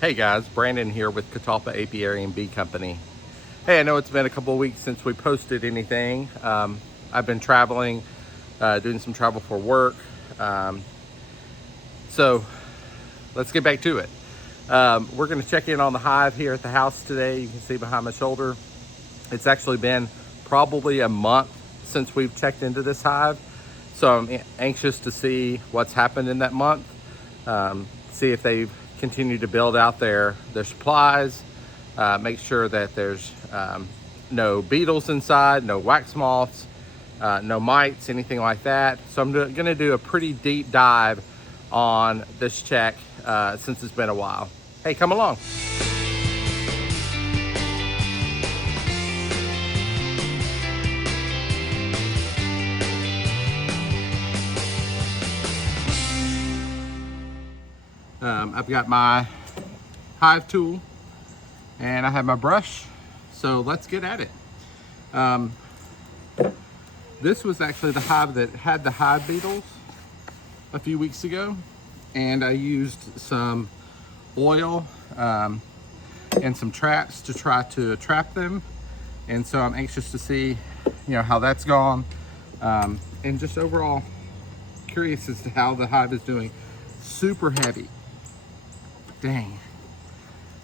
Hey guys, Brandon here with Catalpa Apiary and Bee Company. Hey, I know it's been a couple of weeks since we posted anything. I've been traveling, doing some travel for work. Um, so let's get back to it. We're going to check in on the hive here at the house today. You can see behind my shoulder. It's actually been probably a month since we've checked into this hive. So I'm anxious to see what's happened in that month. See if they've continued to build out their supplies, make sure that there's no beetles inside, no wax moths, no mites, anything like that. So I'm gonna do a pretty deep dive on this check since it's been a while. Hey, come along. I've got my hive tool and I have my brush, so let's get at it. This was actually the hive that had the hive beetles a few weeks ago, and I used some oil and some traps to try to trap them. And so I'm anxious to see, how that's gone, and just overall curious as to how the hive is doing. Super heavy. Dang,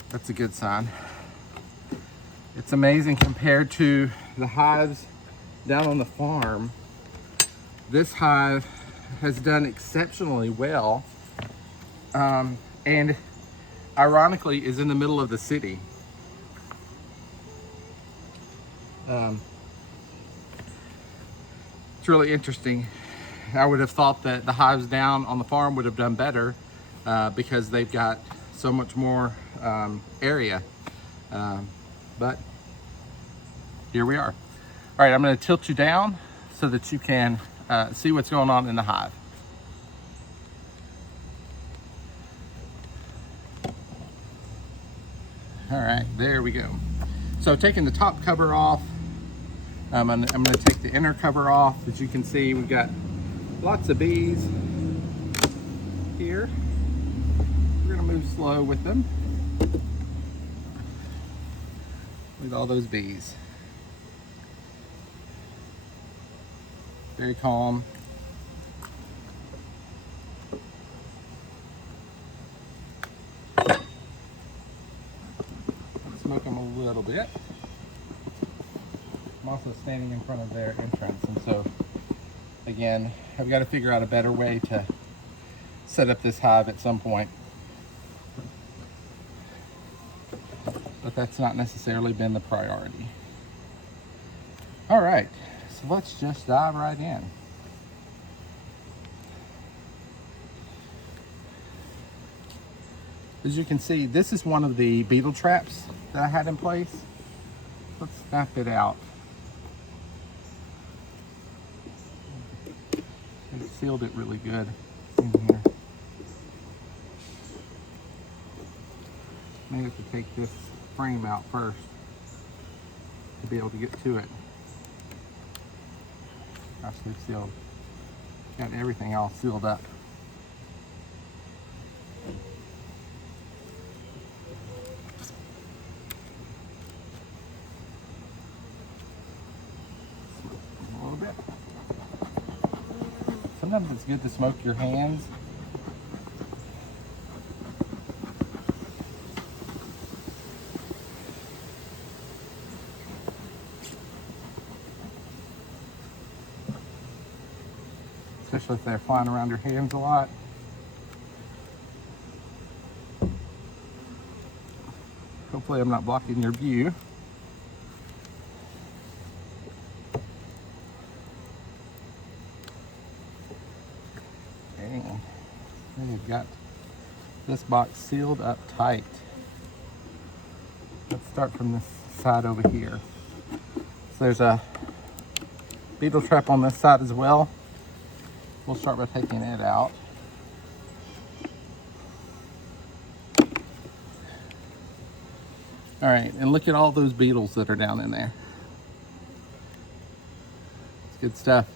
that's a good sign. It's amazing compared to the hives down on the farm. This hive has done exceptionally well, and ironically is in the middle of the city. It's really interesting. I would have thought that the hives down on the farm would have done better because they've got so much more area, but here we are. All right, I'm going to tilt you down so that you can see what's going on in the hive. All right, there we go. So taking the top cover off, I'm going to take the inner cover off. As you can see, we've got lots of bees here. We're going to move slow with them, with all those bees. Very calm. Smoke them a little bit. I'm also standing in front of their entrance, and so again, I've got to figure out a better way to set up this hive at some point. But that's not necessarily been the priority. All right, so let's just dive right in. As you can see, this is one of the beetle traps that I had in place. Let's snap it out. And it sealed it really good in here. May have to take this frame out first to be able to get to it. Gosh, they've sealed. Got everything all sealed up. A little bit. Sometimes it's good to smoke your hands. Especially if they're flying around your hands a lot. Hopefully I'm not blocking your view. Dang. They've got this box sealed up tight. Let's start from this side over here. So there's a beetle trap on this side as well. We'll start by taking it out. All right, and look at all those beetles that are down in there. It's good stuff.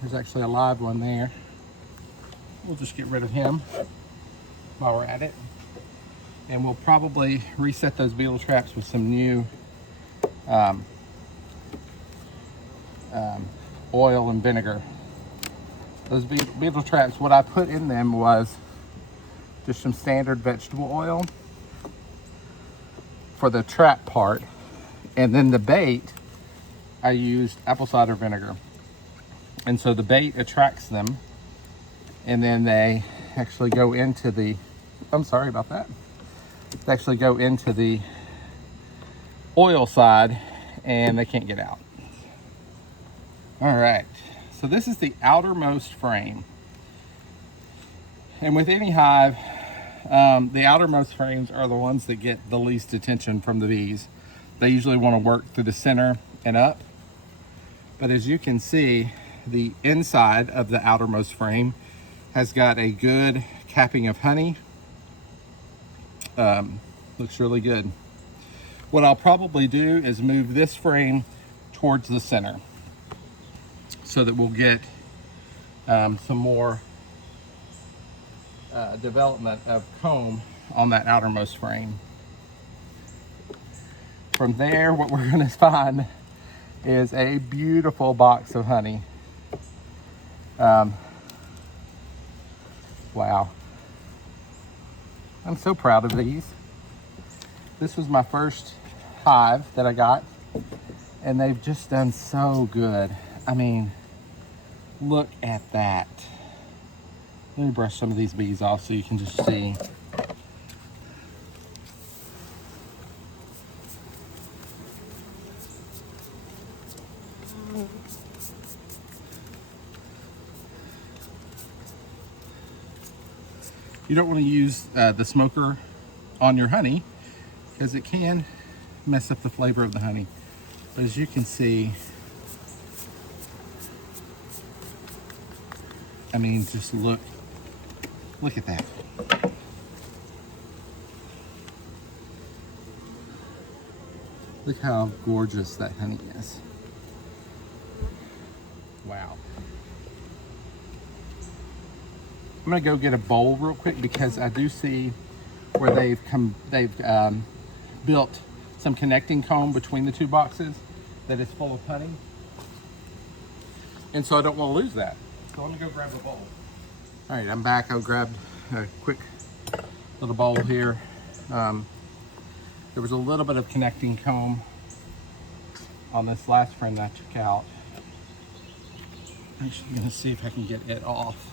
There's actually a live one there. We'll just get rid of him while we're at it. And we'll probably reset those beetle traps with some new um, oil and vinegar. Those beetle traps, what I put in them was just some standard vegetable oil for the trap part, and then the bait I used apple cider vinegar. And so the bait attracts them, and then they actually go into the, I'm sorry about that, they actually go into the oil side and they can't get out. All right, so this is the outermost frame. And with any hive, the outermost frames are the ones that get the least attention from the bees. They usually want to work through the center and up. But as you can see, the inside of the outermost frame has got a good capping of honey. Looks really good. What I'll probably do is move this frame towards the center so that we'll get some more development of comb on that outermost frame. From there, what we're going to find is a beautiful box of honey. Wow. I'm so proud of these. This was my first hive that I got, and they've just done so good. I mean, look at that. Let me brush some of these bees off so you can just see. You don't want to use the smoker on your honey because it can mess up the flavor of the honey. But as you can see, I mean, just look at that. Look how gorgeous that honey is. Wow. I'm gonna go get a bowl real quick because I do see where they've built some connecting comb between the two boxes that is full of honey. And so I don't want to lose that. So let me go grab a bowl. All right, I'm back. I grabbed a quick little bowl here. There was a little bit of connecting comb on this last frame that I took out. I'm actually gonna see if I can get it off.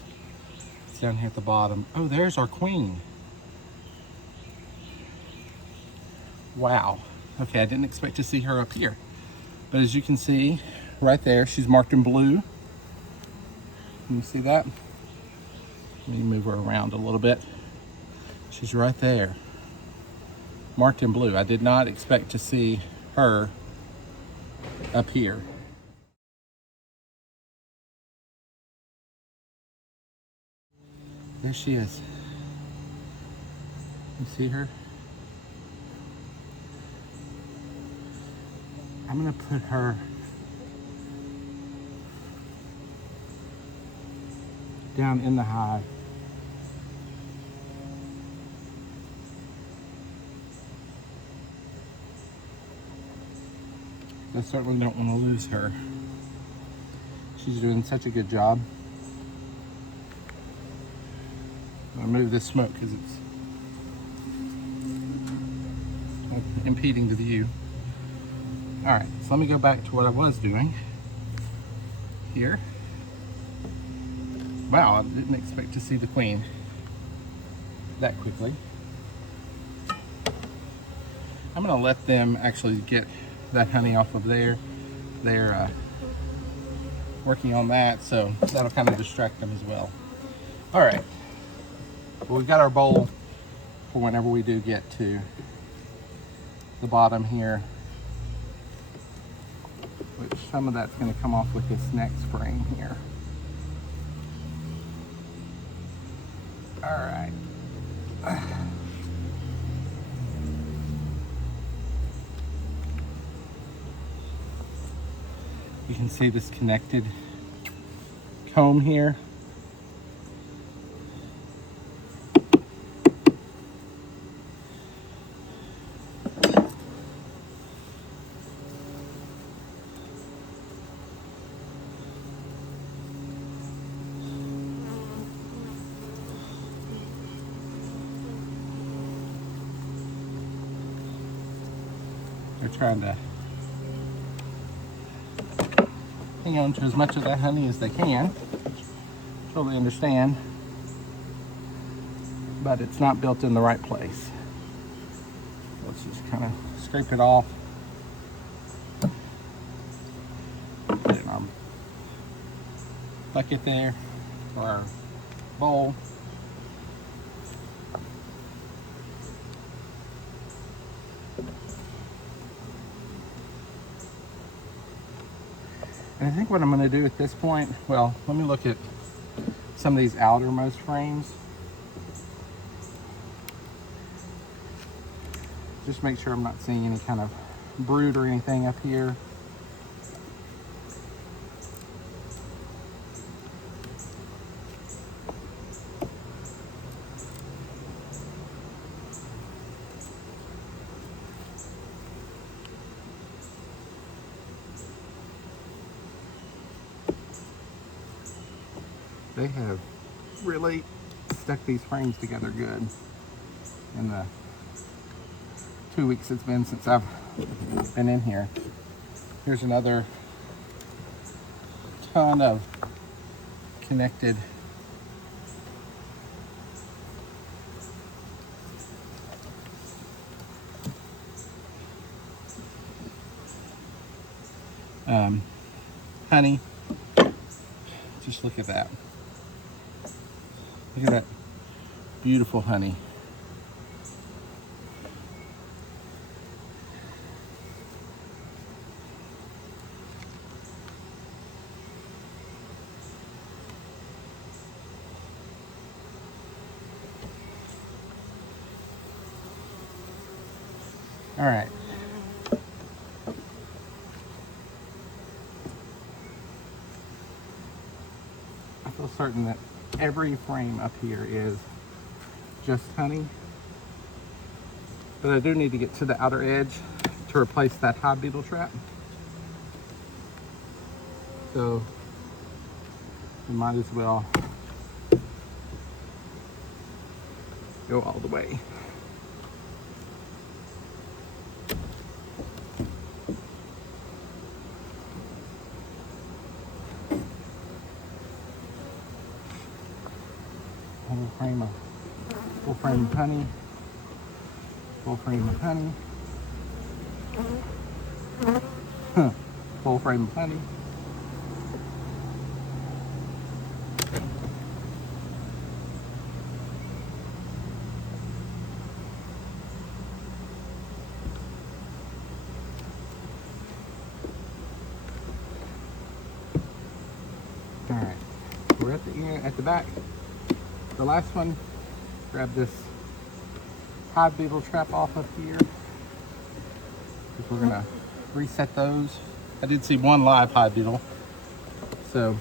It's down here at the bottom. Oh, there's our queen. Wow. Okay, I didn't expect to see her up here. But as you can see, right there, she's marked in blue. Can you see that? Let me move her around a little bit. She's right there, marked in blue. I did not expect to see her up here. There she is. You see her? I'm gonna put her down in the hive. I certainly don't want to lose her. She's doing such a good job. I'm gonna move this smoke because it's impeding the view. All right, so let me go back to what I was doing here. Wow, I didn't expect to see the queen that quickly. I'm gonna let them actually get that honey off of there. They're working on that, so that'll kind of distract them as well. All right, well, we've got our bowl for whenever we do get to the bottom here, which some of that's gonna come off with this next frame here. All right. You can see this connected comb here. trying to hang on to as much of that honey as they can. Totally understand, but it's not built in the right place. Let's just kind of scrape it off. Put it in our bucket there, or our bowl. And I think what I'm going to do at this point, well, let me look at some of these outermost frames. Just make sure I'm not seeing any kind of brood or anything up here. They have really stuck these frames together good in the 2 weeks it's been since I've been in here. Here's another ton of connected honey. Just look at that. Look at that beautiful honey. All right. I feel certain that every frame up here is just honey, but I do need to get to the outer edge to replace that hive beetle trap. So we might as well go all the way. Full frame of honey, full frame of honey, full frame of honey. All right, we're at the end, at the back. The last one, grab this hive beetle trap off up here, because we're gonna reset those. I did see one live hive beetle, so.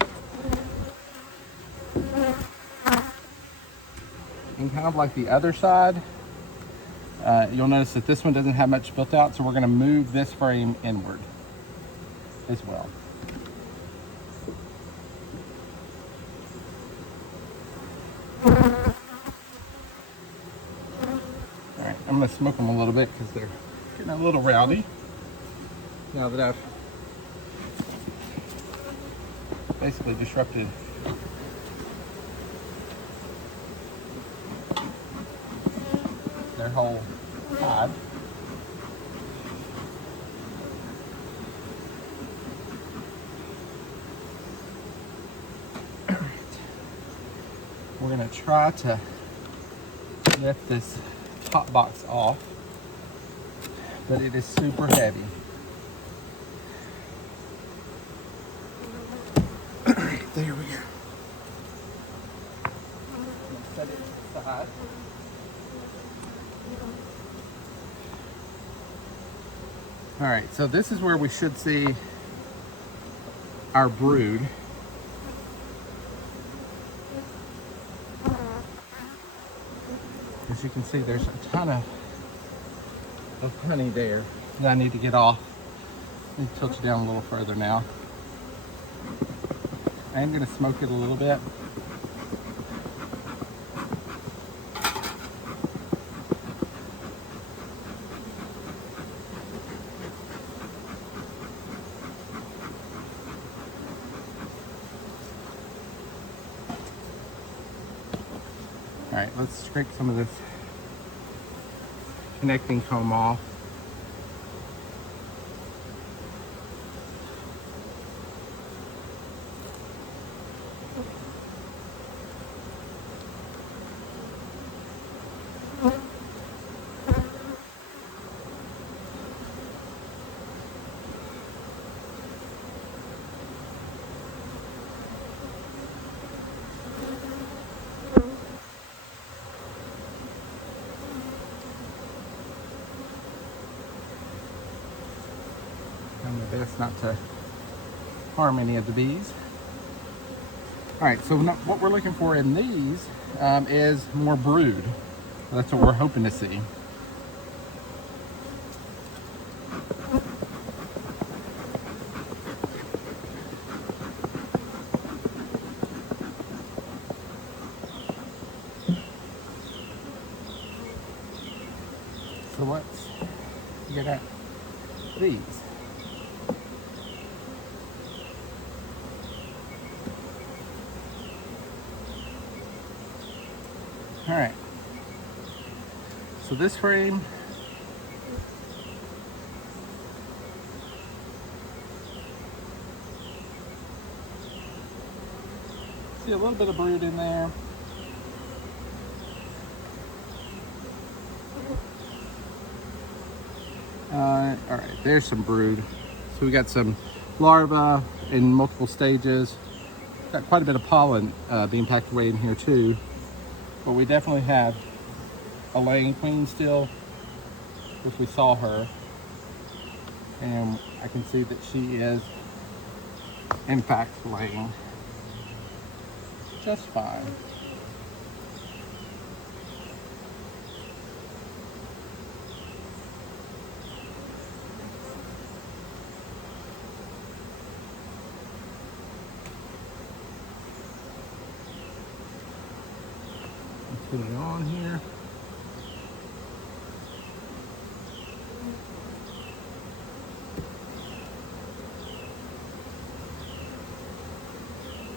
And kind of like the other side, you'll notice that this one doesn't have much built out, so we're gonna move this frame inward as well. I'm going to smoke them a little bit because they're getting a little rowdy now that I've basically disrupted their whole hive. We're going to try to lift this top box off, but it is super heavy. There we go. Set it aside. All right, so this is where we should see our brood. As you can see, there's a ton of honey there that I need to get off. Let me tilt you down a little further now. I am going to smoke it a little bit. right, let's scrape some of this connecting comb off. My best not to harm any of the bees. All right, so what we're looking for in these is more brood. That's what we're hoping to see. So let's get at these. All right, so this frame, see a little bit of brood in there. All right, there's some brood. So we got some larvae in multiple stages. Got quite a bit of pollen being packed away in here too. But we definitely have a laying queen still, if we saw her. And I can see that she is, in fact, laying just fine. Put it on here.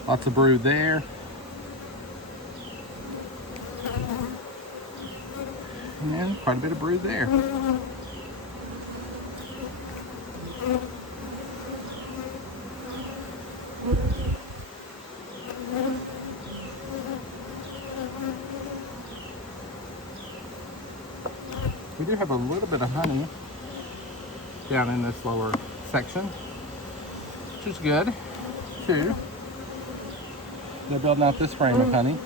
Lots of brood there. And then quite a bit of brood there. We do have a little bit of honey down in this lower section, which is good too. They're building out this frame of honey.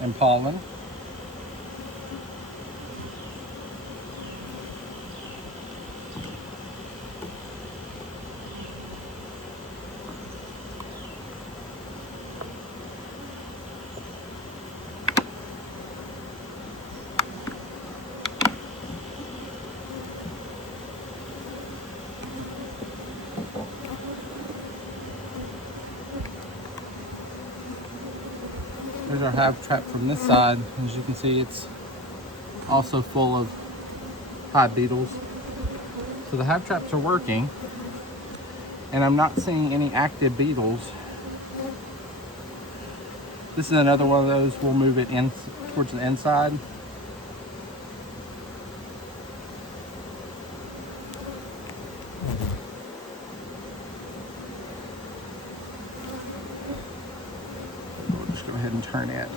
And pollen. There's our hive trap from this side. As you can see, it's also full of hive beetles. So the hive traps are working, and I'm not seeing any active beetles. This is another one of those. We'll move it in towards the inside. Go ahead and turn it.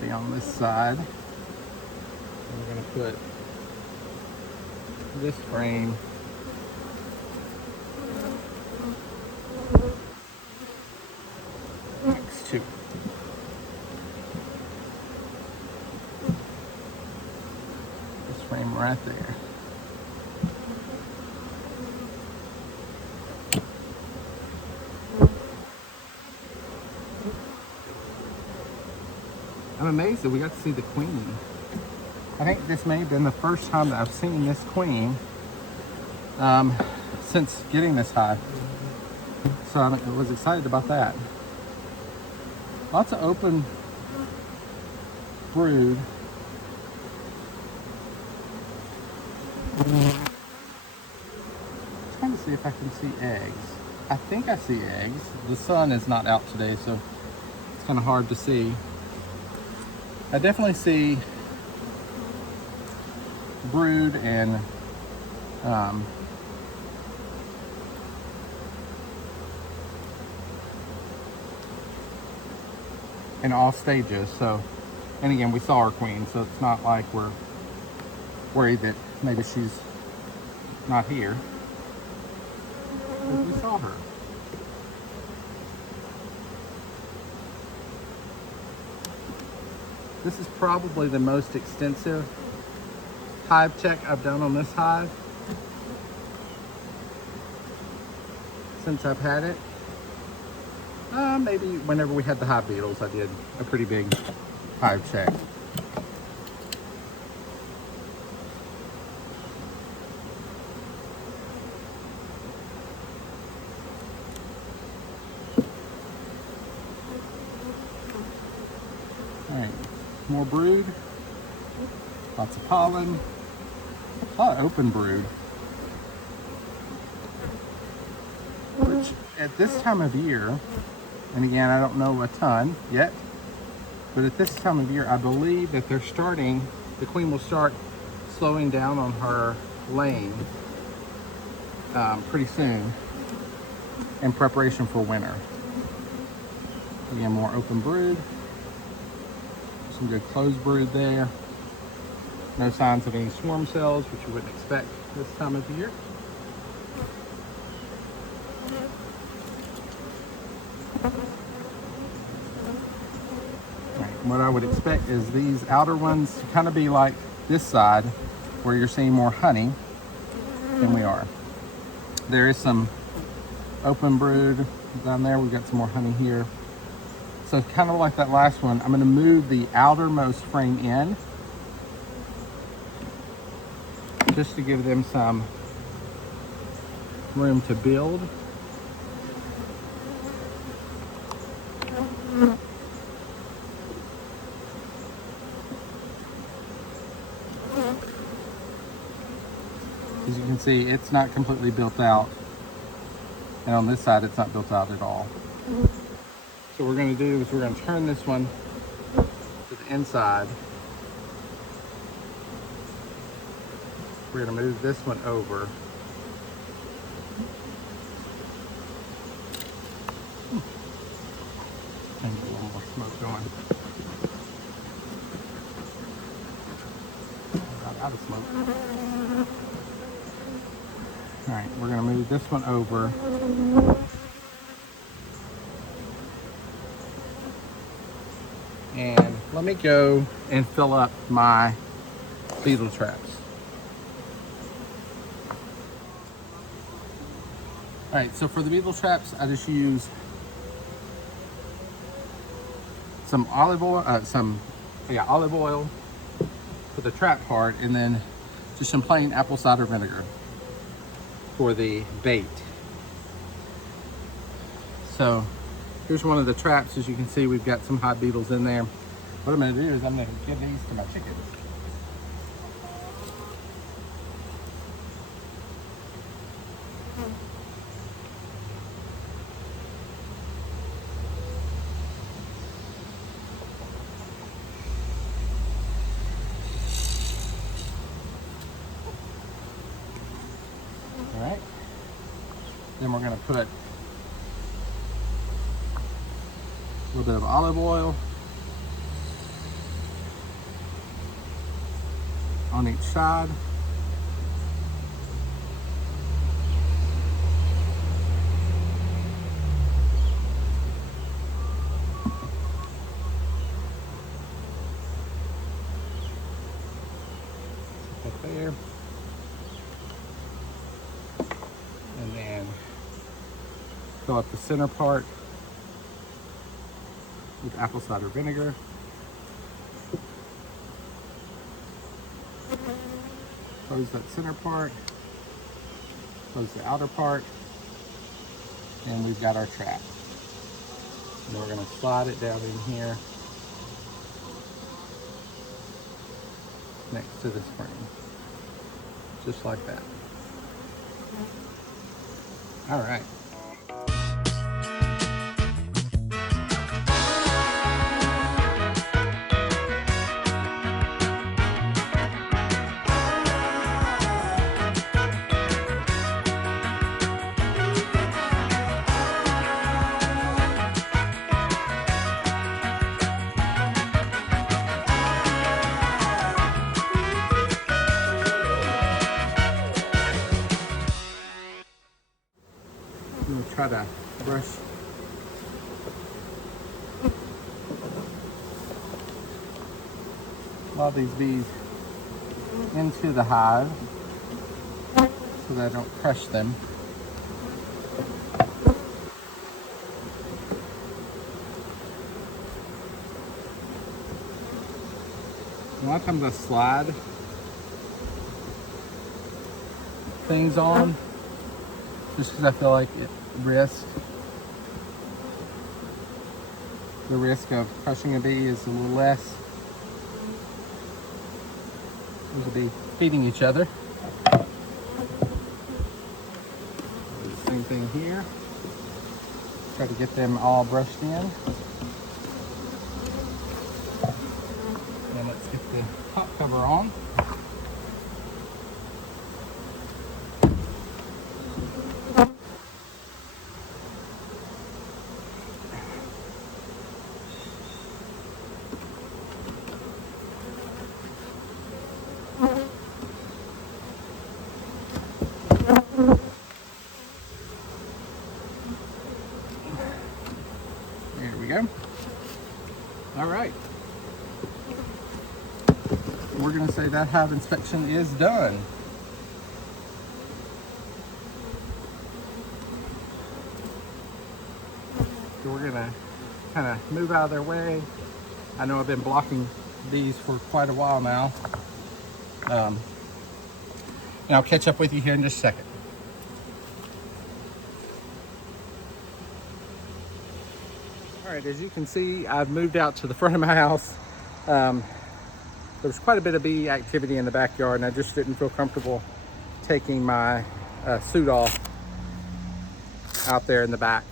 Be on this side. And we're going to put this frame next to it. This frame right there. I'm amazed that we got to see the queen. I think this may have been the first time that I've seen this queen since getting this hive. So I was excited about that. Lots of open brood. Trying to see if I can see eggs. I think I see eggs. The sun is not out today, so it's kind of hard to see. I definitely see brood and in all stages. So, and again, we saw our queen, so it's not like we're worried that maybe she's not here. Because we saw her. This is probably the most extensive hive check I've done on this hive since I've had it. Maybe whenever we had the hive beetles, I did a pretty big hive check. All right, more brood, lots of pollen, a lot of open brood, which at this time of year, and again, I don't know a ton yet, but at this time of year, I believe that they're starting, the queen will start slowing down on her laying pretty soon in preparation for winter. Again, more open brood, some good closed brood there. No signs of any swarm cells, which you wouldn't expect this time of year. What I would expect is these outer ones to kind of be like this side, where you're seeing more honey than we are. There is some open brood down there. We've got some more honey here. So kind of like that last one, I'm going to move the outermost frame in just to give them some room to build. As you can see, it's not completely built out, and on this side it's not built out at all. So what we're going to do is we're going to turn this one to the inside. We're going to move this one over. And get a little more smoke going. Got out of smoke. All right, we're going to move this one over. And let me go and fill up my beetle traps. All right, so for the beetle traps, I just use some olive oil, olive oil for the trap part, and then just some plain apple cider vinegar for the bait. So here's one of the traps. As you can see, we've got some hive beetles in there. What I'm going to do is I'm going to give these to my chickens. All right. Then we're going to put a little bit of olive oil on each side. Put that there. And then fill up the center part with apple cider vinegar. Close that center part, close the outer part, and we've got our trap. And we're going to slide it down in here next to the spring, just like that. All right. try to brush a lot of these bees into the hive so that I don't crush them. A lot of times I slide things on just because I feel like the risk of crushing a bee is a little less. We could be feeding each other. Same thing here. Try to get them all brushed in. And let's get the top cover on. There we go. All right. We're going to say that hive inspection is done. So we're going to kind of move out of their way. I know I've been blocking these for quite a while now. And I'll catch up with you here in just a second. All right, as you can see, I've moved out to the front of my house. There's quite a bit of bee activity in the backyard, and I just didn't feel comfortable taking my suit off out there in the back.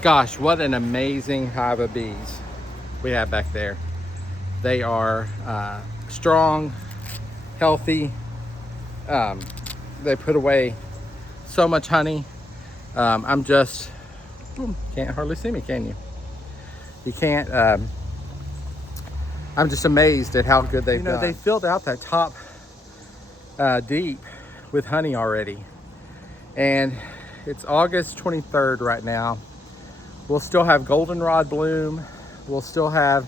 Gosh, what an amazing hive of bees we have back there. They are strong, healthy. They put away so much honey. I'm just, can't hardly see me, can you? You can't. I'm just amazed at how good they've done. They filled out that top deep with honey already. And it's August 23rd right now. We'll still have goldenrod bloom. We'll still have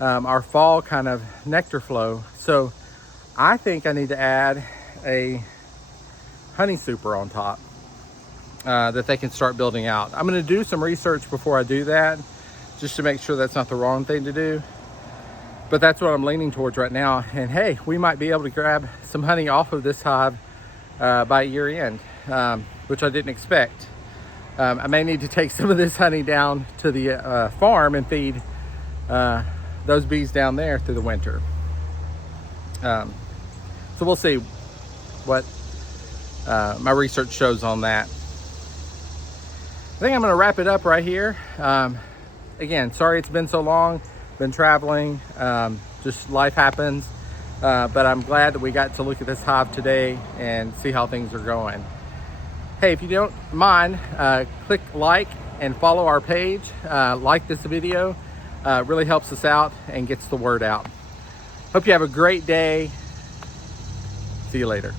our fall kind of nectar flow. So I think I need to add a honey super on top that they can start building out. I'm going to do some research before I do that, just to make sure that's not the wrong thing to do. But that's what I'm leaning towards right now. And hey, we might be able to grab some honey off of this hive by year end, which I didn't expect. I may need to take some of this honey down to the farm and feed those bees down there through the winter. So we'll see what my research shows on that. I think I'm going to wrap it up right here. Again, sorry it's been so long. Been traveling, just life happens. But I'm glad that we got to look at this hive today and see how things are going. Hey, if you don't mind, click like and follow our page. Like this video, really helps us out and gets the word out. Hope you have a great day. See you later.